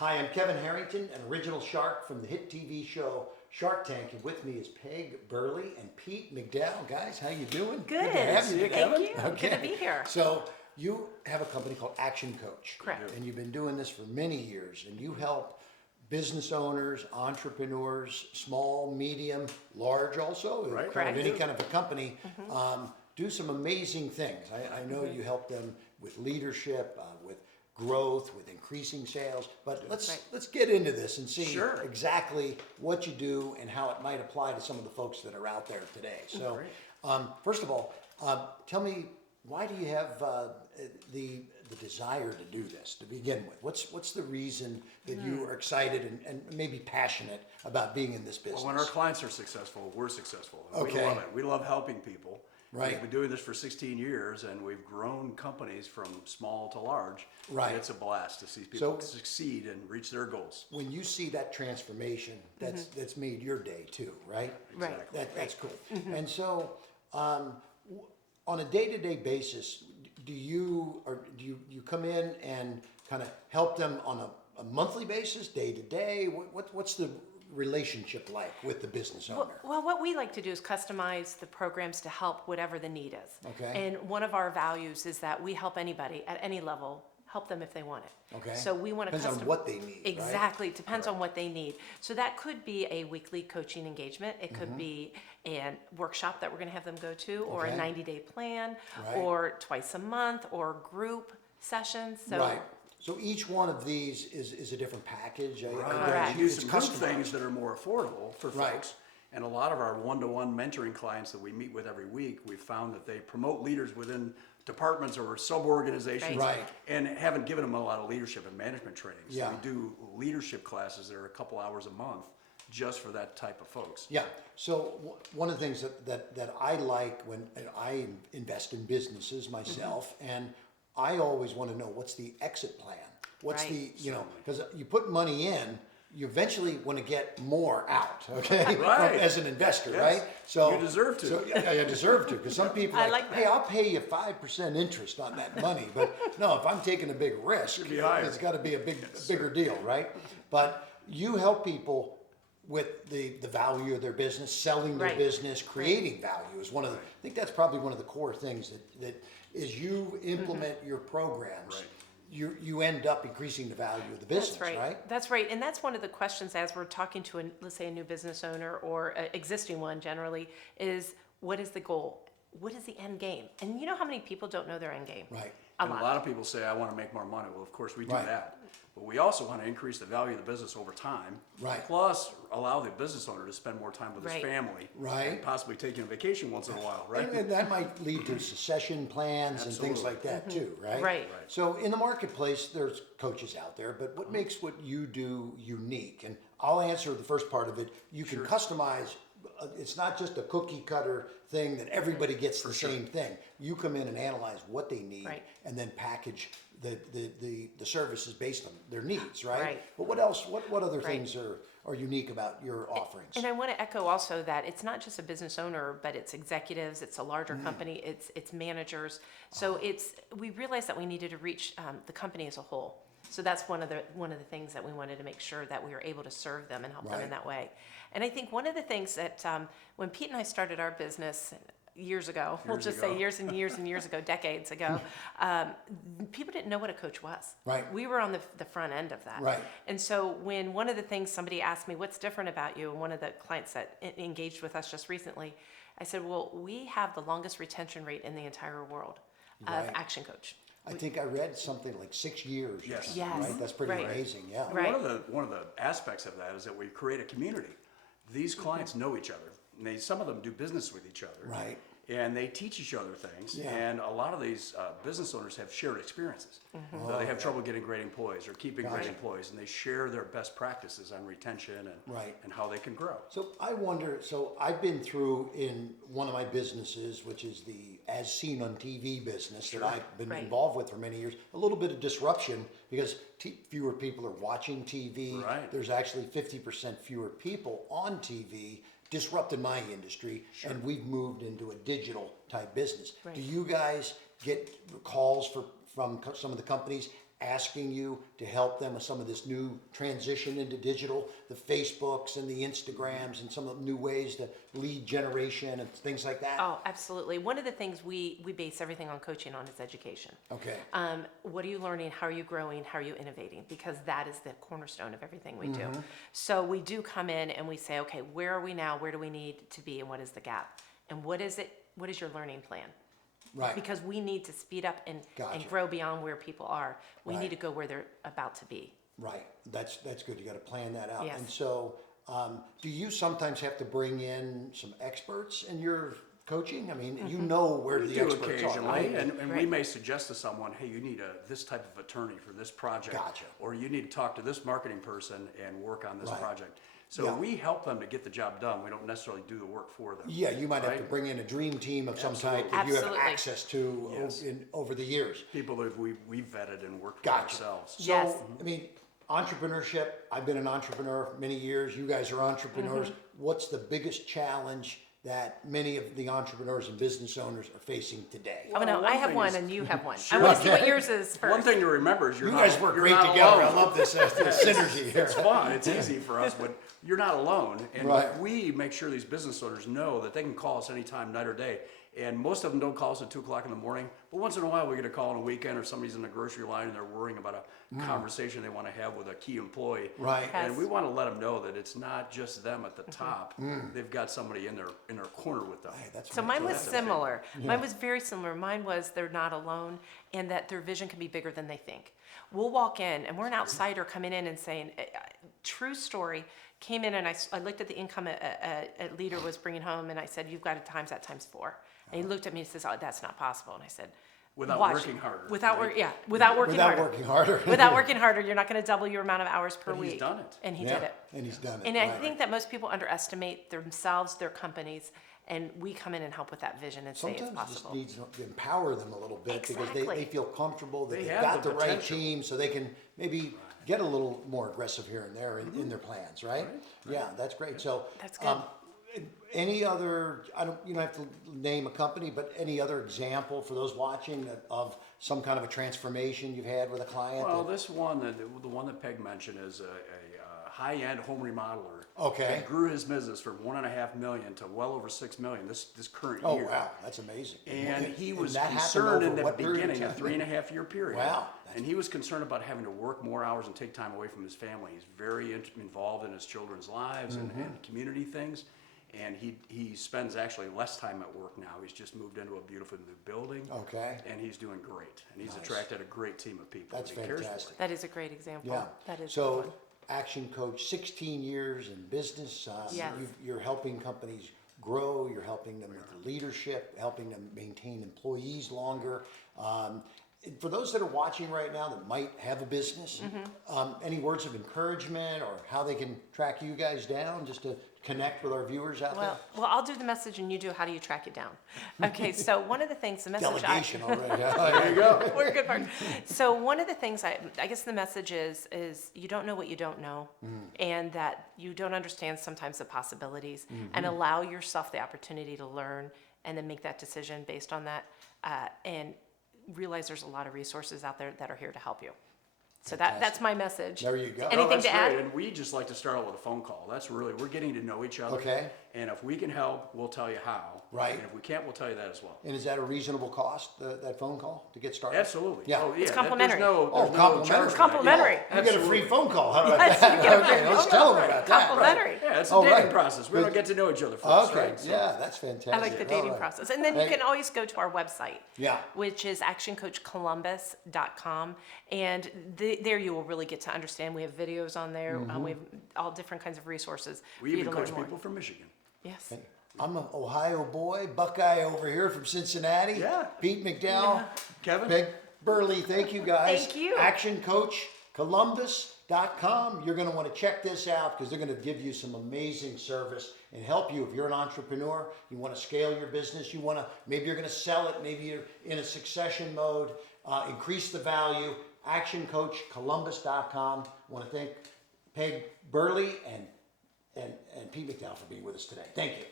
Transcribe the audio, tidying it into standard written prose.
Hi, I'm Kevin Harrington, an original shark from the hit TV show Shark Tank, and with me is Buehrle and Pete McDowell. Guys, how you doing? Good. To have you, Kevin. Thank you. Okay. Good to be here. So you have a company called ActionCOACH. Correct. And you've been doing this for many years, and you help business owners, entrepreneurs, small, medium, large also, Right. kind of any Correct. kind of a company, do some amazing things. I know you help them with leadership, with growth, with increasing sales, but let's get into this and see Sure. exactly what you do and how it might apply to some of the folks that are out there today. So, first of all, tell me, why do you have the desire to do this to begin with? What's the reason that you are excited and maybe passionate about being in this business? Well, when our clients are successful, we're successful. Okay. We love it. We love helping people. Right. We've been doing this for 16 years, and we've grown companies from small to large. Right. And it's a blast to see people So- succeed and reach their goals. When you see that transformation, that's made your day too, right? Right. Exactly. That's cool. And so, on a day-to-day basis, do you come in and kind of help them on a monthly basis, day to day? What's the relationship like with the business owner? Well, what we like to do is customize the programs to help whatever the need is. Okay. And one of our values is that we help anybody at any level, help them if they want it. Okay. So we want to Depends on what they need, right? Exactly. It depends on what they need. So that could be a weekly coaching engagement. It could be a workshop that we're going to have them go to, or a Okay. 90-day plan, Right. or twice a month, or group sessions. So Right. So each one of these is a different package. Correct. We do It's some good customized. things that are more affordable for Right. folks. And a lot of our one-to-one mentoring clients that we meet with every week, we've found that they promote leaders within departments or sub-organizations Right. and haven't given them a lot of leadership and management training. So Yeah. we do leadership classes that are a couple hours a month just for that type of folks. Yeah. So one of the things that I like when I invest in businesses myself, and I always want to know what's the exit plan. What's Right. because you put money in, you eventually want to get more out, okay? Right. As an investor, Yes. right? So You deserve to. So yeah, you deserve to, because some people I are like, like hey, that. I'll pay you 5% interest on that money, but no, if I'm taking a big risk, Should be higher. it's got to be a bigger deal, right? But you help people with the value of their business, selling their Right. business, creating value is one of the, I think that's probably one of the core things that is you implement your programs, Right. you end up increasing the value of the business, That's right. That's right. And that's one of the questions as we're talking to, let's say, a new business owner or an existing one generally, is what is the goal? What is the end game? And you know how many people don't know their end game? Right. A And lot. a lot of people say, I want to make more money. Well, of course, we do Right. that. But we also want to increase the value of the business over time. Right. Plus, allow the business owner to spend more time with his Right. family. Right. And possibly taking a vacation once in a while, right? And that might lead to succession plans and things Absolutely. like that too, right? Right. So in the marketplace, there's coaches out there, but what makes what you do unique? And I'll answer the first part of it. You can customize. It's not just a cookie cutter thing that everybody gets the same thing. You come in and analyze what they need, Right. and then package the services based on their needs, right? Right. But what else? What other Right. things are unique about your offerings? And I want to echo also that it's not just a business owner, but it's executives, it's a larger company, it's managers. So we realized that we needed to reach the company as a whole. So that's one of the things that we wanted to make sure that we were able to serve them and help them Right. in that way. And I think one of the things that when Pete and I started our business years ago, we'll Years just ago. say years and years and years ago, decades ago, people didn't know what a coach was. Right. We were on the front end of that. Right. And so when one of the things somebody asked me, what's different about you? And one of the clients that engaged with us just recently, I said, well, we have the longest retention rate in the entire world of Right. ActionCOACH. I think I read something like 6 years. or Yes. something, Yes. Right. That's pretty Right. amazing. Yeah. Right. One of the aspects of that is that we create a community. These clients know each other. And some of them do business with each other. Right. And they teach each other things. Yeah. And a lot of these business owners have shared experiences. So they have trouble getting great employees or keeping great Gotcha. employees, and they share their best practices on retention Right. and how they can grow. So I wonder, so I've been through in one of my businesses, which is the as seen on TV business that I've been Right. involved with for many years, a little bit of disruption because fewer people are watching TV. Right. There's actually 50% fewer people on TV, disrupted my industry, and we've moved into a digital type business. Right. Do you guys get calls from some of the companies asking you to help them with some of this new transition into digital, the Facebooks and the Instagrams and some of the new ways to lead generation and things like that? Oh, absolutely. One of the things we base everything on coaching on is education. Okay. What are you learning? How are you growing? How are you innovating? Because that is the cornerstone of everything we do. So we do come in and we say, okay, where are we now? Where do we need to be? And what is the gap? And what is your learning plan? Right. Because we need to speed up and Gotcha. grow beyond where people are. We Right. need to go where they're about to be. Right. That's good. You got to plan that out. Yes. And so, do you sometimes have to bring in some experts in your coaching? I mean, you know where We the do experts are, occasionally, right? and we Right. may suggest to someone, hey, you need this type of attorney for this project. Gotcha. Or you need to talk to this marketing person and work on this Right. project. So Yeah. we help them to get the job done. We don't necessarily do the work for them. Yeah, you might have to Right? bring in a dream team of some type Absolutely. that you have Absolutely. access to Yes. over the years. People that we've vetted and worked with Gotcha. ourselves. So, Yes. I mean, entrepreneurship, I've been an entrepreneur many years. You guys are entrepreneurs. What's the biggest challenge that many of the entrepreneurs and business owners are facing today? Oh, no, one I have thing one is- and you have one. I Sure. want to see what yours is first. One thing to remember is You guys work great together. I love this synergy here. It's fun. It's easy for us, but you're not alone. And Right. we make sure these business owners know that they can call us anytime, night or day. And most of them don't call us at 2 o'clock in the morning, but once in a while we get a call on a weekend or somebody's in the grocery line and they're worrying about a conversation they want to have with a key employee. Right. And Yes. we want to let them know that it's not just them at the top. They've got somebody in their corner with them. Hey, that's So mine was that's okay. similar. Mine was very similar. Mine was they're not alone and that their vision can be bigger than they think. We'll walk in and we're an outsider coming in and saying, true story, came in and I looked at the income a leader was bringing home and I said, you've got to times that times 4. And he looked at me and says, oh, that's not possible. And I said, Without watch. working harder, Without right? without working Without harder. working harder. Without working harder, you're not going to double your amount of hours per But week. he's done it. And he Yeah, did it. and he's done it. And I right. think that most people underestimate themselves, their companies, and we come in and help with that vision and say it's Sometimes it just possible. needs to empower them a little bit because Exactly. they feel comfortable that They they've have got the the right potential. team, so they can maybe get a little more aggressive here and there in their plans, right? Yeah, that's great. So, That's good. Any other? You don't have to name a company, but any other example for those watching of some kind of a transformation you've had with a client? Well, that- this one, the one that Peg mentioned, is a high-end home remodeler. Okay. That grew his business from 1.5 million to well over 6 million this current oh year. wow, that's amazing. And he was that happened concerned in over the what period of beginning, a time? 3.5-year period. Wow. And he was concerned about having to work more hours and take time away from his family. He's very involved in his children's lives and community things. And he spends actually less time at work now. He's just moved into a beautiful new building. Okay. And he's doing great. And he's Nice. attracted a great team of people. That's that he cares for. fantastic. That is a great example. Yeah. That is a good So, one. Action Coach, 16 years in business. Yes. You're helping companies grow. You're helping them with leadership, helping them maintain employees longer. For those that are watching right now that might have a business, any words of encouragement or how they can track you guys down just to connect with our viewers out Well, I'll do the message and you do how do you track it down. Okay, so one of the things, the there? message Delegation already. There you go. we're a good part. So one of the things I guess the message is you don't know what you don't know, and that you don't understand sometimes the possibilities, and allow yourself the opportunity to learn and then make that decision based on that, and realize there's a lot of resources out there that are here to help you. So that's my message. There you go. Anything that's to add? great. And we just like to start out with a phone call. That's really, we're getting to know each other. Okay. And if we can help, we'll tell you how. Right. And if we can't, we'll tell you that as well. And is that a reasonable cost, that phone call to get started? Absolutely. Yeah. Oh, yeah. It's complimentary. There's no complimentary. charge It's for that. complimentary. Yeah, You get a free absolutely. phone call. How about Yes, that? you get a free Okay, let's phone tell call. them about that. Complimentary. Yeah, it's a Oh, dating right. process. We Good. don't get to know each other first, Okay, right? So- yeah, that's fantastic. I like the All dating right. process. And then you Hey. can always go to our website. Yeah. Which is actioncoachcolumbus.com. And there you will really get to understand. We have videos on there. We have all different kinds of resources. We for you even to learn coach more. people from Michigan. Yes. I'm an Ohio boy, Buckeye over here from Cincinnati. Yeah. Pete McDowell. Kevin? Big Burley, thank you guys. Thank you. ActionCOACHColumbus.com. You're going to want to check this out because they're going to give you some amazing service and help you if you're an entrepreneur, you want to scale your business, maybe you're going to sell it, maybe you're in a succession mode, increase the value. ActionCOACHColumbus.com. I want to thank Peg Buehrle and Pete McDowell for being with us today. Thank you.